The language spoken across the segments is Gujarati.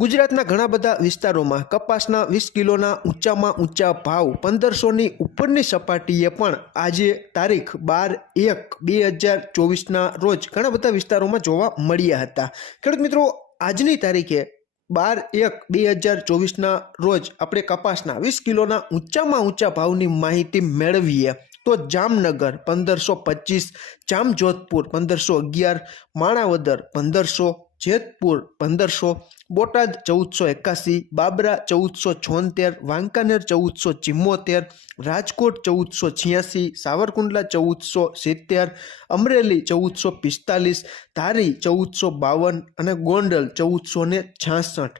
ગુજરાતના ઘણા બધા વિસ્તારોમાં કપાસના વીસ કિલોના ઊંચામાં ઊંચા ભાવ પંદરસોની ઉપરની સપાટીએ પણ આજે તારીખ બાર એક બે હજાર ચોવીસના રોજ ઘણા બધા વિસ્તારોમાં જોવા મળ્યા હતા. ખેડૂત મિત્રો, આજની તારીખે બાર એક બે હજાર ચોવીસના રોજ આપણે કપાસના વીસ કિલોના ઊંચામાં ઊંચા ભાવની માહિતી મેળવીએ તો જામનગર પંદરસો પચીસ, જામજોધપુર પંદરસો અગિયાર, માણાવદર પંદરસો જેતપુર પંદરસો, બોટાદ ચૌદસો એકાસી, બાબરા ચૌદસો છોતેર, વાંકાનેર ચૌદસો ચિમ્મોતેર, રાજકોટ ચૌદસો છ્યાસી, સાવરકુંડલા ચૌદસો સિત્તેર, અમરેલી ચૌદસો પિસ્તાલીસ, ધારી ચૌદસો બાવન અને ગોંડલ ચૌદસો ને છાસઠ.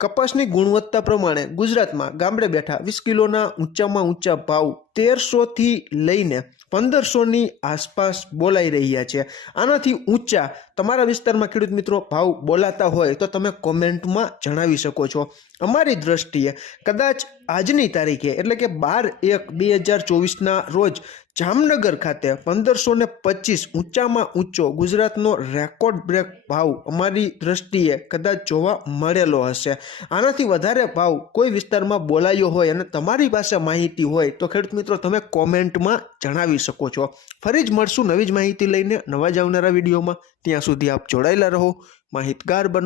કપાસની ગુણવત્તા પ્રમાણે ગુજરાતમાં ગામડે બેઠા વીસ કિલોના ઊંચામાં ઊંચા ભાવ તેરસોથી લઈને પંદરસોની આસપાસ બોલાઈ રહ્યા છે. આનાથી ઊંચા તમારા વિસ્તારમાં ખેડૂત મિત્રો ભાવ બોલાતા હોય તો તમે કોમેન્ટમાં જણાવી શકો છો. અમારી દ્રષ્ટિએ કદાચ આજની તારીખે એટલે કે બાર એક બે હજાર ચોવીસના રોજ જામનગર ખાતે પંદરસો ને પચીસ ઊંચામાં ઊંચો ગુજરાતનો રેકોર્ડ બ્રેક ભાવ અમારી દ્રષ્ટિએ કદાચ જોવા મળેલો હશે. આનાથી વધારે ભાવ કોઈ વિસ્તારમાં બોલાયો હોય અને તમારી પાસે માહિતી હોય તો ખેડૂત મિત્રો તમે કોમેન્ટમાં જણાવી શકો છો. ફરી જ મળશું નવી જ માહિતી લઈને નવા જ આવનારા વિડીયોમાં. ત્યાં સુધી આપ જોડાયેલા રહો. માહિતગાર બનો.